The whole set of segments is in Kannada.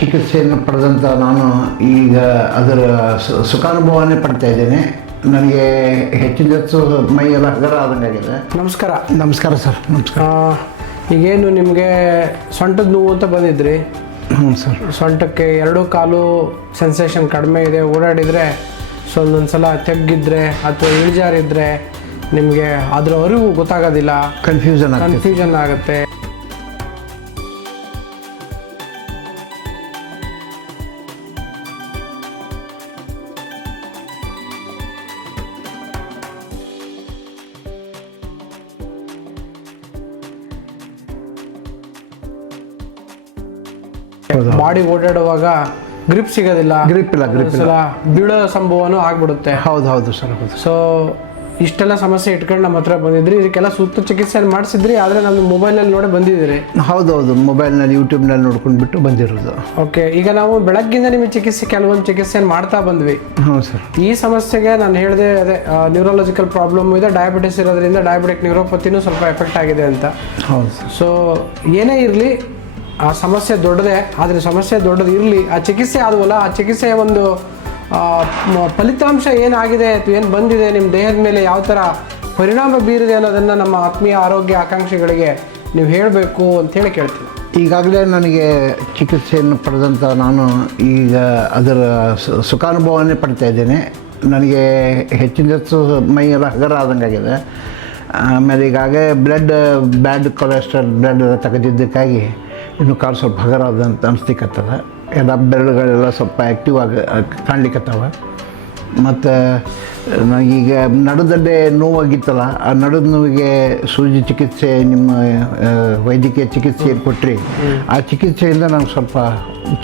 ಚಿಕಿತ್ಸೆಯನ್ನು ಪಡೆದಂಥ ನಾನು ಈಗ ಅದರ ಸುಖಾನುಭವನೇ ಪಡ್ತಾ ಇದ್ದೇನೆ. ನನಗೆ ಹೆಚ್ಚಿನ ಹೆಚ್ಚು ಮೈಯೆಲ್ಲ ಹಗರ ಆದಂಗಾಗಿದೆ. ನಮಸ್ಕಾರ. ನಮಸ್ಕಾರ ಸರ್. ನಮಸ್ಕಾರ. ಈಗೇನು ನಿಮಗೆ ಸೊಂಟದ ನೋವು ಅಂತ ಬಂದಿದ್ರಿ? ಹ್ಞೂ ಸರ್. ಸೊಂಟಕ್ಕೆ ಎರಡೂ ಕಾಲು ಸೆನ್ಸೇಷನ್ ಕಡಿಮೆ ಇದೆ, ಓಡಾಡಿದರೆ ಸೊ ಒಂದೊಂದು ಸಲ ತೆಗ್ಗಿದ್ರೆ ಅಥವಾ ಇಳಿಜಾರಿದ್ರೆ ನಿಮಗೆ ಅದರ ಅರಿವು ಗೊತ್ತಾಗೋದಿಲ್ಲ, ಕನ್ಫ್ಯೂಷನ್ ಆಗುತ್ತೆ. ಬಾಡಿ ಓಡಾಡುವಾಗ ಗ್ರಿಪ್ ಸಿಗೋದಿಲ್ಲ, ಗ್ರಿಪ್ ಇಲ್ಲ, ಬೀಳೋ ಸಂಭವನೂ ಆಗ್ಬಿಡುತ್ತೆ. ಹೌದು ಸರ್. ಹೌದು. ಸೊ ಇಷ್ಟೆಲ್ಲ ಸಮಸ್ಯೆ ಇಟ್ಕೊಂಡು ನಮ್ಮ ಹತ್ರ ಬಂದಿದ್ರಿ, ಇದಕ್ಕೆಲ್ಲ ಸೂಕ್ತ ಚಿಕಿತ್ಸೆ ಮಾಡಿಸಿದ್ರಿ, ಆದರೆ ನಮ್ಮ ಮೊಬೈಲಲ್ಲಿ ನೋಡಿ ಬಂದಿದ್ದೀರಿ. ಹೌದು, ಮೊಬೈಲ್ನಲ್ಲಿ ಯೂಟ್ಯೂಬ್ನಲ್ಲಿ ನೋಡ್ಕೊಂಡ್ಬಿಟ್ಟು ಬಂದಿರೋದು. ಓಕೆ, ಈಗ ನಾವು ಬೆಳಗ್ಗಿಂದ ನಿಮಗೆ ಕೆಲವೊಂದು ಚಿಕಿತ್ಸೆ ಮಾಡ್ತಾ ಬಂದ್ವಿ. ಹ್ಞೂ ಸರ್. ಈ ಸಮಸ್ಯೆಗೆ ನಾನು ಹೇಳಿದೆ, ಅದೇ ನ್ಯೂರಾಲಜಿಕಲ್ ಪ್ರಾಬ್ಲಮ್ ಇದೆ, ಡಯಾಬಿಟಿಸ್ ಇರೋದ್ರಿಂದ ಡಯಾಬಿಟಿಕ್ ನ್ಯೂರೋಪತಿನೂ ಸ್ವಲ್ಪ ಎಫೆಕ್ಟ್ ಆಗಿದೆ ಅಂತ. ಹೌದು ಸರ್. ಸೊ ಏನೇ ಇರಲಿ, ಆ ಸಮಸ್ಯೆ ದೊಡ್ಡದೇ, ಆದರೆ ಸಮಸ್ಯೆ ದೊಡ್ಡದು ಇರಲಿ, ಆ ಚಿಕಿತ್ಸೆ ಆದವಲ್ಲ, ಆ ಚಿಕಿತ್ಸೆಯ ಒಂದು ಫಲಿತಾಂಶ ಏನಾಗಿದೆ ಅಥವಾ ಏನು ಬಂದಿದೆ, ನಿಮ್ಮ ದೇಹದ ಮೇಲೆ ಯಾವ ಥರ ಪರಿಣಾಮ ಬೀರಿದೆ ಅನ್ನೋದನ್ನು ನಮ್ಮ ಆತ್ಮೀಯ ಆರೋಗ್ಯ ಆಕಾಂಕ್ಷಿಗಳಿಗೆ ನೀವು ಹೇಳಬೇಕು ಅಂತೇಳಿ ಕೇಳ್ತೀನಿ. ಈಗಾಗಲೇ ನನಗೆ ಚಿಕಿತ್ಸೆಯನ್ನು ಪಡೆದಂಥ ನಾನು ಈಗ ಅದರ ಸುಖಾನುಭವನೇ ಪಡ್ತಾ ಇದ್ದೇನೆ. ನನಗೆ ಹೆಚ್ಚಿನ ಹೆಚ್ಚು ಮೈಯೆಲ್ಲ ಹಗರ ಆದಂಗಾಗಿದೆ. ಆಮೇಲೆ ಈಗಾಗಲೇ ಬ್ಯಾಡ್ ಕೊಲೆಸ್ಟ್ರಾಲ್ ಬ್ಲಡ್ ತೆಗೆದಿದ್ದಕ್ಕಾಗಿ ಇನ್ನು ಕಾಲು ಸ್ವಲ್ಪ ಹಗರ ಆದಂತ ಅನಿಸ್ಲಿಕ್ಕತ್ತದ. ಎಲ್ಲ ಬೆರಳುಗಳೆಲ್ಲ ಸ್ವಲ್ಪ ಆ್ಯಕ್ಟಿವ್ ಕಾಣ್ಲಿಕ್ಕತ್ತವ. ಮತ್ತು ನನಗೀಗ ನಡುದಲ್ಲೇ ನೋವಾಗಿತ್ತಲ್ಲ, ಆ ನಡುದ ನೋವಿಗೆ ಸೂಜಿ ಚಿಕಿತ್ಸೆ ನಿಮ್ಮ ವೈದ್ಯಕೀಯ ಚಿಕಿತ್ಸೆ ಕೊಟ್ಟರೆ ಆ ಚಿಕಿತ್ಸೆಯಿಂದ ನಂಗೆ ಸ್ವಲ್ಪ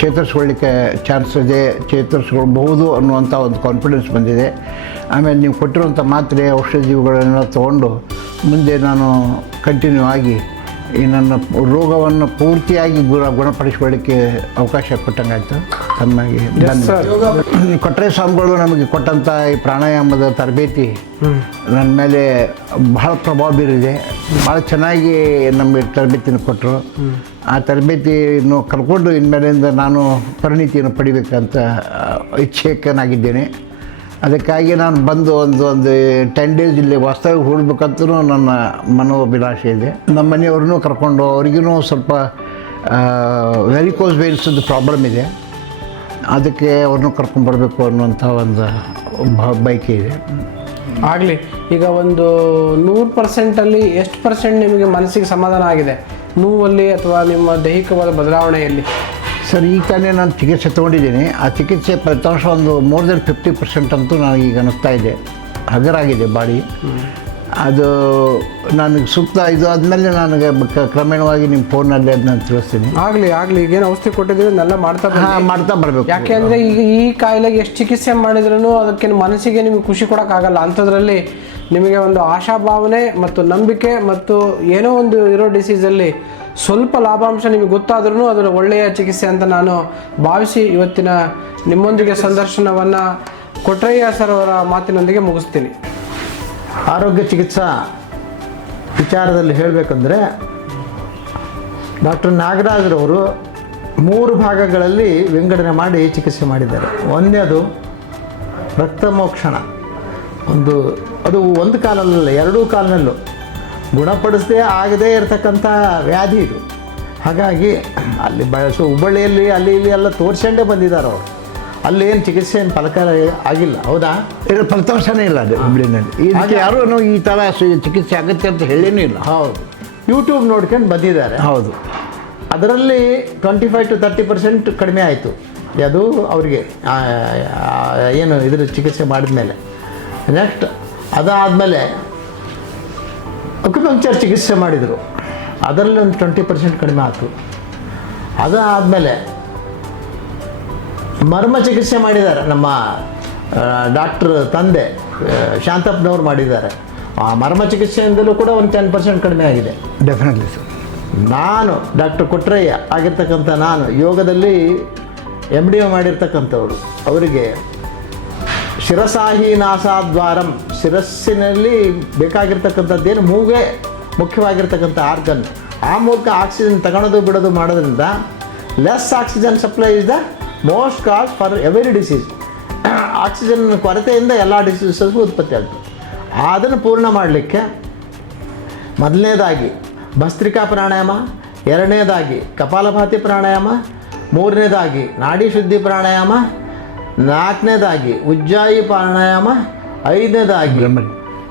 ಚೇತರಿಸ್ಕೊಳ್ಳಿಕ್ಕೆ ಚಾನ್ಸ್ ಇದೆ, ಚೇತರಿಸ್ಕೊಳ್ಬಹುದು ಅನ್ನುವಂಥ ಒಂದು ಕಾನ್ಫಿಡೆನ್ಸ್ ಬಂದಿದೆ. ಆಮೇಲೆ ನೀವು ಕೊಟ್ಟಿರುವಂಥ ಮಾತ್ರೆ ಔಷಧಿಗಳನ್ನೆಲ್ಲ ತೊಗೊಂಡು ಮುಂದೆ ನಾನು ಕಂಟಿನ್ಯೂ ಆಗಿ ಈ ನನ್ನ ರೋಗವನ್ನು ಪೂರ್ತಿಯಾಗಿ ಗುಣಪಡಿಸ್ಕೊಳ್ಳಿಕ್ಕೆ ಅವಕಾಶ ಕೊಟ್ಟಂಗಾಯ್ತು. ತಮ್ಮಾಗಿ ಕೊಟ್ರೆ ಸ್ವಾಮಿಗಳು ನಮಗೆ ಕೊಟ್ಟಂಥ ಈ ಪ್ರಾಣಾಯಾಮದ ತರಬೇತಿ ನನ್ನ ಮೇಲೆ ಬಹಳ ಪ್ರಭಾವ ಬೀರಿದೆ. ಭಾಳ ಚೆನ್ನಾಗಿ ನಮಗೆ ತರಬೇತಿಯನ್ನು ಕೊಟ್ಟರು. ಆ ತರಬೇತಿಯನ್ನು ಕರ್ಕೊಂಡು ಇನ್ಮೇಲಿಂದ ನಾನು ಪರಿಣಿತಿಯನ್ನು ಪಡಿಬೇಕಂತ ಇಚ್ಛೆಕನಾಗಿದ್ದೇನೆ. ಅದಕ್ಕಾಗಿ ನಾನು ಬಂದು ಒಂದು 10 ಡೇಸ್ ಇಲ್ಲಿ ವಾಸ್ತವ್ಯ ಹೂಡಬೇಕಂತೂ ನನ್ನ ಮನೋಭಿಲಾಷೆ ಇದೆ. ನಮ್ಮ ಮನೆಯವ್ರನ್ನೂ ಕರ್ಕೊಂಡು, ಅವ್ರಿಗೂ ಸ್ವಲ್ಪ ವೆರಿಕೋಸ್ ವೇನ್ಸ್ದು ಪ್ರಾಬ್ಲಮ್ ಇದೆ, ಅದಕ್ಕೆ ಅವ್ರನ್ನೂ ಕರ್ಕೊಂಡ್ಬರ್ಬೇಕು ಅನ್ನುವಂಥ ಒಂದು ಬಯಕೆ ಇದೆ. ಆಗಲಿ. ಈಗ ಒಂದು 100%ಅಲ್ಲಿ ಎಷ್ಟು ಪರ್ಸೆಂಟ್ ನಿಮಗೆ ಮನಸ್ಸಿಗೆ ಸಮಾಧಾನ ಆಗಿದೆ ನೋವಲ್ಲಿ ಅಥವಾ ನಿಮ್ಮ ದೈಹಿಕವಾದ ಬದಲಾವಣೆಯಲ್ಲಿ? ಸರ್, ಈಗ ತಾನೇ ನಾನು ಚಿಕಿತ್ಸೆ ತೊಗೊಂಡಿದ್ದೀನಿ. ಆ ಚಿಕಿತ್ಸೆ ಫಲಿತಾಂಶ ಒಂದು ಮೋರ್ ದೆನ್ 50% ಅಂತೂ ನನಗೀಗ ಅನ್ನಿಸ್ತಾ ಇದೆ. ಹಗರಾಗಿದೆ ಬಾಡಿ. ಅದು ನನಗೆ ಸೂಕ್ತ. ಇದು ಆದಮೇಲೆ ನನಗೆ ಕ್ರಮೇಣವಾಗಿ ನಿಮ್ಮ ಫೋನಲ್ಲಿ ಅದನ್ನ ತಿಳಿಸ್ತೀನಿ. ಆಗಲಿ. ಈಗೇನು ಔಷಧಿ ಕೊಟ್ಟಿದ್ದೀವಿ ಅದನ್ನೆಲ್ಲ ಮಾಡ್ತಾ ಬರಬೇಕು. ಯಾಕೆಂದರೆ ಈಗ ಈ ಕಾಯಿಲೆಗೆ ಎಷ್ಟು ಚಿಕಿತ್ಸೆ ಮಾಡಿದ್ರೂ ಅದಕ್ಕೆ ಮನಸ್ಸಿಗೆ ನಿಮಗೆ ಖುಷಿ ಕೊಡೋಕ್ಕಾಗಲ್ಲ. ಅಂಥದ್ರಲ್ಲಿ ನಿಮಗೆ ಒಂದು ಆಶಾಭಾವನೆ ಮತ್ತು ನಂಬಿಕೆ ಮತ್ತು ಏನೋ ಒಂದು ಇರೋ ಡಿಸೀಸಲ್ಲಿ ಸ್ವಲ್ಪ ಲಾಭಾಂಶ ನಿಮಗೆ ಗೊತ್ತಾದ್ರೂ ಅದರ ಒಳ್ಳೆಯ ಚಿಕಿತ್ಸೆ ಅಂತ ನಾನು ಭಾವಿಸಿ ಇವತ್ತಿನ ನಿಮ್ಮೊಂದಿಗೆ ಸಂದರ್ಶನವನ್ನು ಕೊಟ್ರಯ್ಯ ಸರ್ ಅವರ ಮಾತಿನೊಂದಿಗೆ ಮುಗಿಸ್ತೀನಿ. ಆರೋಗ್ಯ ಚಿಕಿತ್ಸಾ ವಿಚಾರದಲ್ಲಿ ಹೇಳಬೇಕಂದ್ರೆ ಡಾಕ್ಟರ್ ನಾಗರಾಜ್ರವರು 3 ಭಾಗಗಳಲ್ಲಿ ವಿಂಗಡಣೆ ಮಾಡಿ ಚಿಕಿತ್ಸೆ ಮಾಡಿದ್ದಾರೆ. ಒಂದನೇದು ರಕ್ತಮೋಕ್ಷಣ. ಅದು ಒಂದು ಕಾಲಲ್ಲ, 2 ಕಾಲಿನಲ್ಲೂ ಗುಣಪಡಿಸದೇ ಆಗದೇ ಇರತಕ್ಕಂಥ ವ್ಯಾಧಿ ಇದು. ಹಾಗಾಗಿ ಅಲ್ಲಿ ಹುಬ್ಬಳ್ಳಿಯಲ್ಲಿ ಅಲ್ಲಿ ಇಲ್ಲಿ ಎಲ್ಲ ತೋರಿಸ್ಕೊಂಡೇ ಬಂದಿದ್ದಾರೆ ಅವರು. ಅಲ್ಲಿ ಏನು ಚಿಕಿತ್ಸೆ ಏನು ಫಲಕಾರ ಆಗಿಲ್ಲ. ಹೌದಾ? ಫಲಿತಾಂಶನೇ ಇಲ್ಲ ಅದು ಹುಬ್ಬಳ್ಳಿನಲ್ಲಿ. ಇದಕ್ಕೆ ಯಾರೂ ಈ ಥರ ಚಿಕಿತ್ಸೆ ಆಗುತ್ತೆ ಅಂತ ಹೇಳೇನೂ ಇಲ್ಲ. ಹೌದು, ಯೂಟ್ಯೂಬ್ ನೋಡ್ಕೊಂಡು ಬಂದಿದ್ದಾರೆ. ಹೌದು, ಅದರಲ್ಲಿ 25 to 30% ಕಡಿಮೆ ಆಯಿತು. ಅದು ಅವರಿಗೆ ಏನು ಇದ್ರ ಚಿಕಿತ್ಸೆ ಮಾಡಿದ ಮೇಲೆ. ನೆಕ್ಸ್ಟ್ ಅದಾದಮೇಲೆ ಅಕ್ಯುಪಂಕ್ಚರ್ ಚಿಕಿತ್ಸೆ ಮಾಡಿದರು, ಅದರಲ್ಲಿ ಒಂದು 20% ಕಡಿಮೆ ಆಯಿತು. ಅದಾದಮೇಲೆ ಮರ್ಮ ಚಿಕಿತ್ಸೆ ಮಾಡಿದ್ದಾರೆ, ನಮ್ಮ ಡಾಕ್ಟ್ರ್ ತಂದೆ ಶಾಂತಪ್ಪನವ್ರು ಮಾಡಿದ್ದಾರೆ. ಆ ಮರ್ಮ ಚಿಕಿತ್ಸೆಯಿಂದಲೂ ಕೂಡ ಒಂದು 10% ಕಡಿಮೆ ಆಗಿದೆ. Definitely sir. ನಾನು ಡಾಕ್ಟರ್ ಕೊಟ್ರಯ್ಯ ಆಗಿರ್ತಕ್ಕಂಥ ನಾನು ಯೋಗದಲ್ಲಿ MD ಮಾಡಿರ್ತಕ್ಕಂಥವ್ರು, ಅವರಿಗೆ ಶಿರಸಾಹಿ ನಾಸಾದ್ವಾರಂ, ಶಿರಸ್ಸಿನಲ್ಲಿ ಬೇಕಾಗಿರ್ತಕ್ಕಂಥದ್ದೇನು ಮೂಗೇ ಮುಖ್ಯವಾಗಿರ್ತಕ್ಕಂಥ ಆರ್ಗನ್, ಆ ಮೂಲಕ ಆಕ್ಸಿಜನ್ ತಗೊಳ್ಳೋದು ಬಿಡೋದು ಮಾಡೋದ್ರಿಂದ less oxygen supply is the most cause for every disease. Oxygen ಕೊರತೆಯಿಂದ ಎಲ್ಲ ಡಿಸೀಸಸ್ಗೂ ಉತ್ಪತ್ತಿ ಆಗ್ತದೆ. ಅದನ್ನು ಪೂರ್ಣ ಮಾಡಲಿಕ್ಕೆ ಮೊದಲನೇದಾಗಿ ಭಸ್ತ್ರಿಕಾ ಪ್ರಾಣಾಯಾಮ, ಎರಡನೇದಾಗಿ ಕಪಾಲಭಾತಿ ಪ್ರಾಣಾಯಾಮ, ಮೂರನೇದಾಗಿ ನಾಡಿ ಶುದ್ಧಿ ಪ್ರಾಣಾಯಾಮ, ನಾಲ್ಕನೇದಾಗಿ ಉಜ್ಜಾಯಿ ಪ್ರಾಣಾಯಾಮ, ಐದನೇದಾಗಿ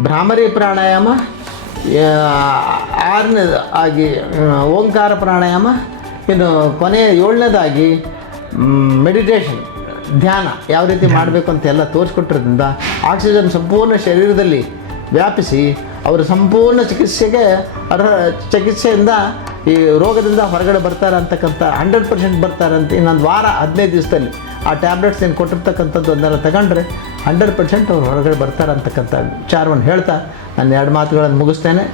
ಭ್ರಾಮರಿ ಪ್ರಾಣಾಯಾಮ, ಆರನೇದಾಗಿ ಓಂಕಾರ ಪ್ರಾಣಾಯಾಮ, ಇನ್ನು ಕೊನೆಯ ಏಳನೇದಾಗಿ ಮೆಡಿಟೇಷನ್, ಧ್ಯಾನ ಯಾವ ರೀತಿ ಮಾಡಬೇಕು ಅಂತೆಲ್ಲ ತೋರಿಸ್ಕೊಟ್ಟಿರೋದ್ರಿಂದ ಆಕ್ಸಿಜನ್ ಸಂಪೂರ್ಣ ಶರೀರದಲ್ಲಿ ವ್ಯಾಪಿಸಿ ಅವರು ಸಂಪೂರ್ಣ ಚಿಕಿತ್ಸೆಯಿಂದ ಈ ರೋಗದಿಂದ ಹೊರಗಡೆ ಬರ್ತಾರೆ ಅಂತಕ್ಕಂಥ 100% ಬರ್ತಾರೆ ಅಂತ. ಇನ್ನೊಂದು ವಾರ 15 ದಿವಸದಲ್ಲಿ ಆ ಟ್ಯಾಬ್ಲೆಟ್ಸ್ ಏನು ಕೊಟ್ಟಿರ್ತಕ್ಕಂಥದ್ದು ಒಂದೆಲ್ಲ ತಗೊಂಡ್ರೆ 100% ಅವ್ರು ಹೊರಗಡೆ ಬರ್ತಾರೆ ಅಂತಕ್ಕಂಥ ವಿಚಾರವನ್ನು ಹೇಳ್ತಾ ನಾನು 2 ಮಾತುಗಳನ್ನು ಮುಗಿಸ್ತೇನೆ.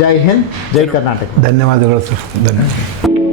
ಜೈ ಹಿಂದ್, ಜೈ ಕರ್ನಾಟಕ. ಧನ್ಯವಾದಗಳು ಸರ್, ಧನ್ಯವಾದ.